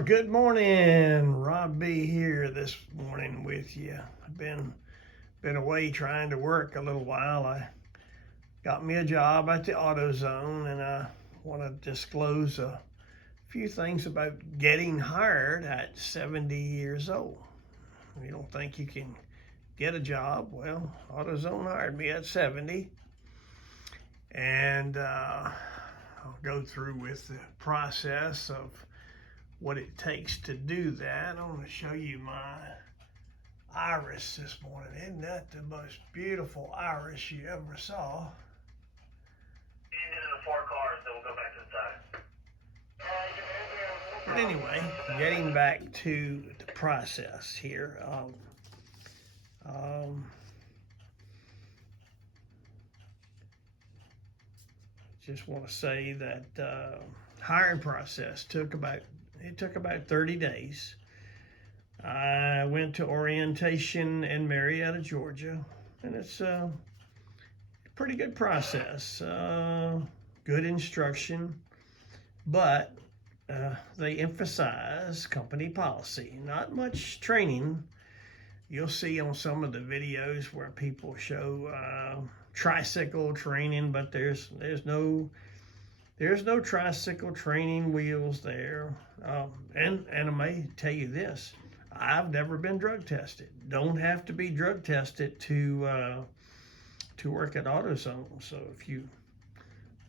Well, good morning. Rob B here this morning with you. I've been away trying to work a little while. I got me a job at the Autozone, and I want to disclose a few things about getting hired at 70 years old. You don't think you can get a job? Well, Autozone hired me at 70, and I'll go through with the process of what it takes to do that. I want to show you my iris this morning. Isn't that the most beautiful iris you ever saw? Into the 4 cars, then we'll go back inside. But anyway, getting back to the process here. Just want to say that hiring process took about 30 days. I went to orientation in Marietta, Georgia, and it's a pretty good process. Good instruction, but they emphasize company policy. Not much training. You'll see on some of the videos where people show tricycle training, but there's no tricycle training wheels there. And I may tell you this, I've never been drug tested. Don't have to be drug tested to work at AutoZone. So if you,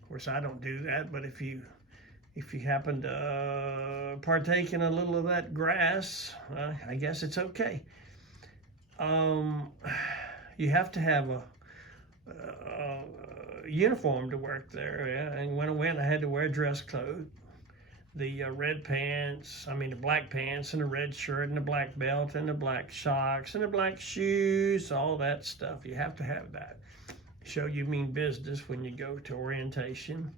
of course I don't do that, but if you happen to partake in a little of that grass, I guess it's okay. You have to have a uniform to work there, yeah? And when I went, I had to wear dress clothes, the red pants, the black pants, and the red shirt, and the black belt, and the black socks, and the black shoes, all that stuff. You have to have that. Show you mean business when you go to orientation.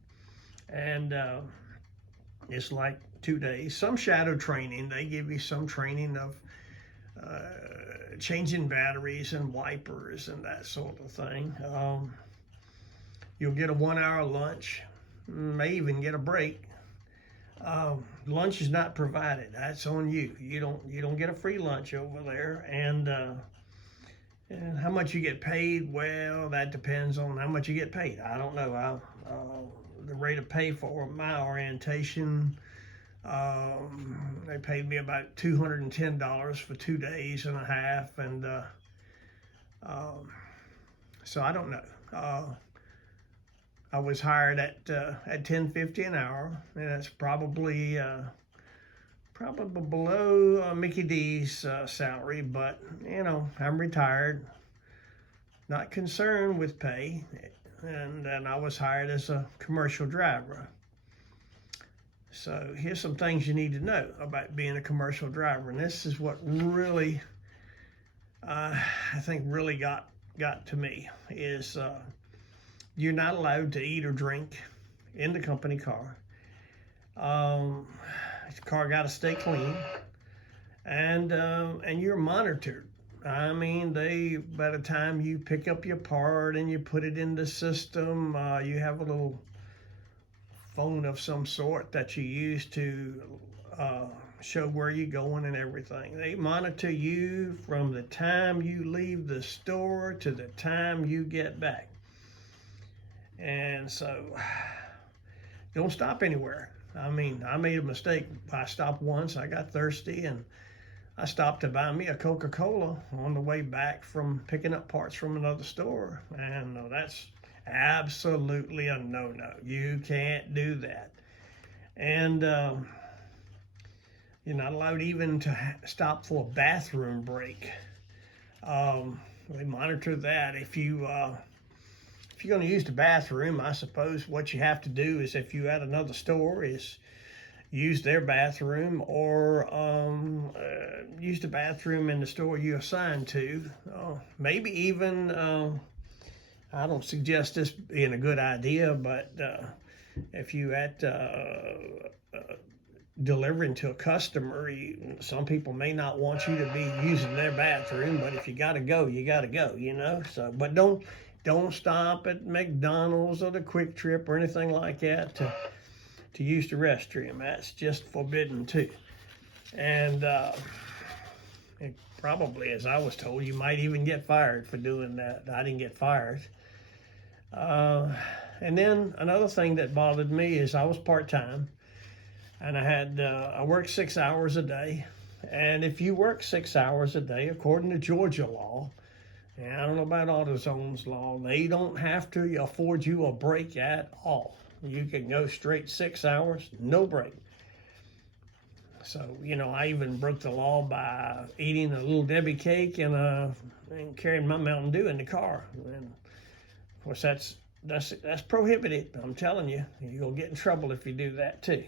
And it's like 2 days. Some shadow training, they give you some training of changing batteries and wipers and that sort of thing. You'll get a 1 hour lunch, may even get a break. Lunch is not provided. That's on you. You don't get a free lunch over there. And how much you get paid, well, that depends on how much you get paid. I don't know. The rate of pay for my orientation, they paid me about $210 for 2 days and a half, and so I don't know. I was hired at $10.50 an hour, and that's probably below Mickey D's salary, but I'm retired, not concerned with pay, and I was hired as a commercial driver. So here's some things you need to know about being a commercial driver, and this is what really, I think really got to me, is you're not allowed to eat or drink in the company car. The car got to stay clean, and you're monitored. By the time you pick up your part and you put it in the system, you have a little phone of some sort that you use to show where you're going and everything. They monitor you from the time you leave the store to the time you get back. And so, don't stop anywhere. I made a mistake. I stopped once. I got thirsty, and I stopped to buy me a Coca-Cola on the way back from picking up parts from another store. And that's absolutely a no-no. You can't do that. And you're not allowed even to stop for a bathroom break. They monitor that. If you're going to use the bathroom, I suppose what you have to do is, if you're at another store, is use their bathroom, or use the bathroom in the store you're assigned to. Maybe even, I don't suggest this being a good idea, but if you at delivering to a customer, some people may not want you to be using their bathroom, but if you got to go, you got to go, So, but don't stop at McDonald's or the Quick Trip or anything like that to use the restroom. That's just forbidden too. And it probably, as I was told, you might even get fired for doing that. I didn't get fired. And then another thing that bothered me is I was part-time, and I worked 6 hours a day. And if you work 6 hours a day, according to Georgia law, and I don't know about Autozone's law, they don't have to afford you a break at all. You can go straight 6 hours, no break. So, I even broke the law by eating a little Debbie cake and carrying my Mountain Dew in the car. And of course, that's prohibited. I'm telling you, you're gonna get in trouble if you do that too.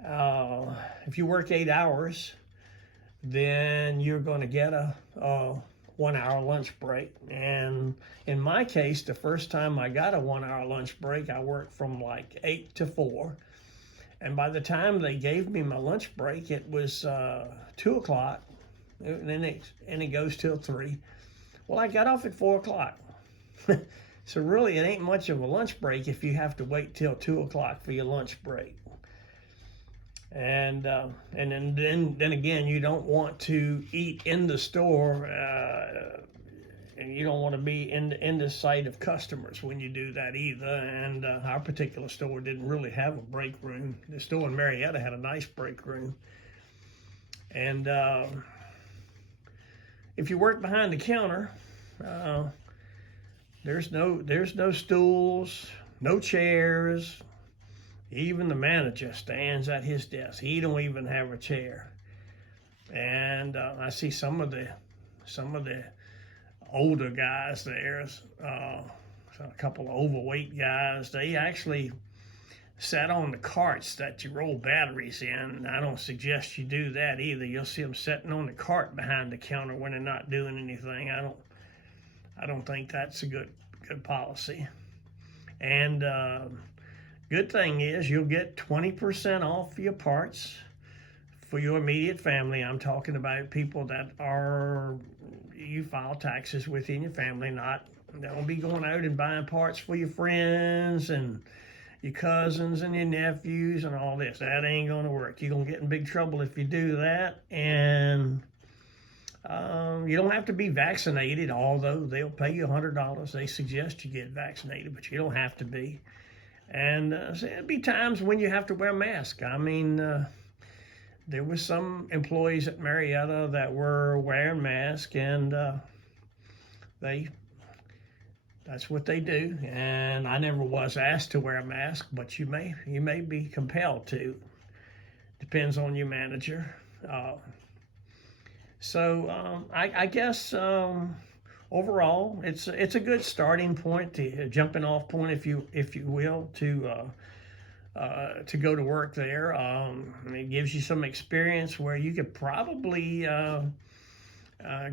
If you work 8 hours, then you're going to get a 1 hour lunch break. And in my case, the first time I got a 1 hour lunch break, I worked from like 8 to 4. And by the time they gave me my lunch break, it was 2 o'clock, and it goes till 3. Well, I got off at 4 o'clock. So really, it ain't much of a lunch break if you have to wait till 2 o'clock for your lunch break. And then again, you don't want to eat in the store, and you don't want to be in the sight of customers when you do that either. And our particular store didn't really have a break room. The store in Marietta had a nice break room. And if you work behind the counter, there's no stools, no chairs. Even the manager stands at his desk. He don't even have a chair. And I see some of the older guys there, a couple of overweight guys. They actually sat on the carts that you roll batteries in. I don't suggest you do that either. You'll see them sitting on the cart behind the counter when they're not doing anything. I don't think that's a good policy. And good thing is you'll get 20% off your parts for your immediate family. I'm talking about people that you file taxes within your family, don't be going out and buying parts for your friends and your cousins and your nephews and all this. That ain't gonna work. You're gonna get in big trouble if you do that. And you don't have to be vaccinated, although they'll pay you $100. They suggest you get vaccinated, but you don't have to be. And so there'll be times when you have to wear a mask. I mean, there were some employees at Marietta that were wearing masks, and that's what they do. And I never was asked to wear a mask, but you may be compelled to. Depends on your manager. I guess overall, it's a good starting point, jumping off point, if you will, to go to work there. It gives you some experience where you could probably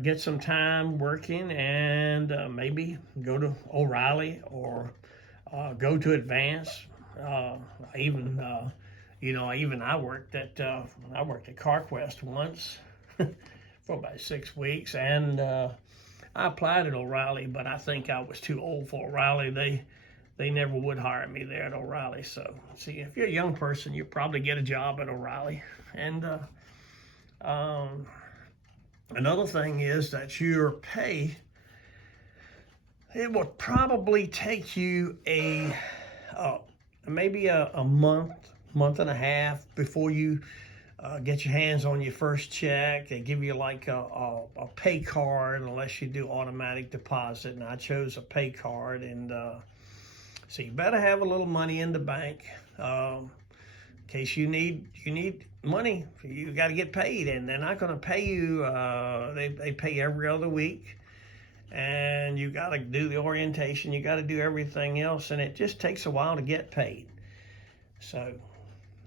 get some time working and maybe go to O'Reilly or go to Advance. I worked at CarQuest once for about 6 weeks, and I applied at O'Reilly, but I think I was too old for O'Reilly. They never would hire me there at O'Reilly. So, see, if you're a young person, you'll probably get a job at O'Reilly. And another thing is that your pay, it will probably take you maybe a month and a half before you get your hands on your first check. They give you like a pay card unless you do automatic deposit, and I chose a pay card. And so you better have a little money in the bank in case you need money. You got to get paid, and they're not going to pay you. They pay every other week, and you got to do the orientation. You got to do everything else, and it just takes a while to get paid. So,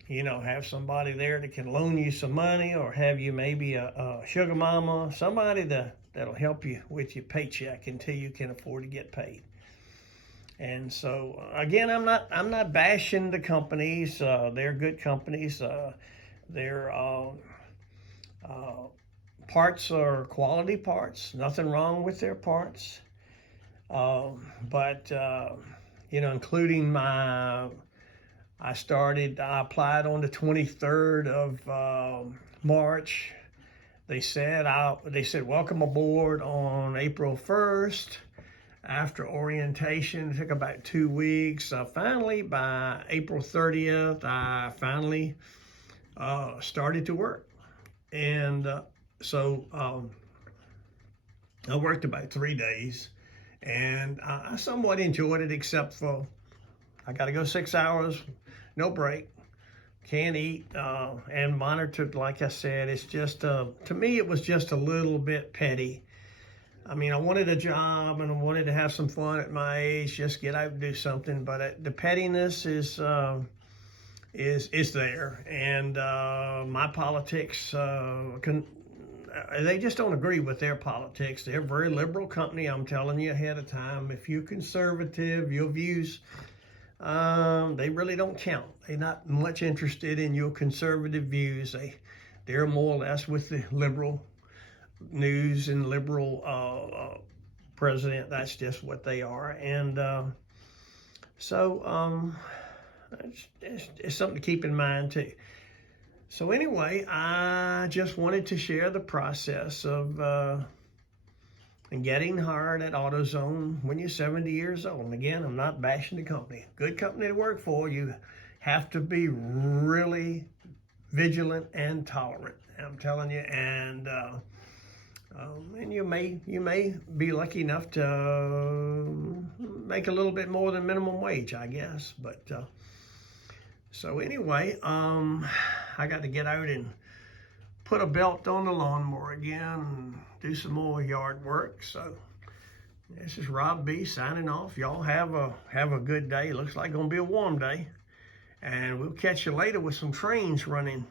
have somebody there that can loan you some money, or have you maybe a sugar mama, somebody that'll help you with your paycheck until you can afford to get paid. And so, again, I'm not bashing the companies. They're good companies. Their parts are quality parts. Nothing wrong with their parts. But including my I applied on the 23rd of March. They said welcome aboard on April 1st. After orientation, it took about 2 weeks. Finally, by April 30th, I finally started to work. And so I worked about 3 days, and I somewhat enjoyed it, except for I got to go 6 hours, no break, can't eat, and monitored. Like I said, it's just to me it was just a little bit petty. I mean, I wanted a job and I wanted to have some fun at my age, just get out and do something. But the pettiness is there, and my politics they just don't agree with their politics. They're a very liberal company. I'm telling you ahead of time. If you're conservative, your views they really don't count. They're not much interested in your conservative views. They're more or less with the liberal news and liberal president. That's just what they are. And so it's something to keep in mind too. So anyway, I just wanted to share the process of getting hired at Autozone when you're 70 years old. And again, I'm not bashing the company. Good company to work for. You have to be really vigilant and tolerant, I'm telling you. And you may be lucky enough to make a little bit more than minimum wage, I guess. But so anyway, I got to get out and put a belt on the lawnmower again and do some more yard work. So this is Rob B signing off. Y'all have a good day. Looks like it's gonna be a warm day, and we'll catch you later with some trains running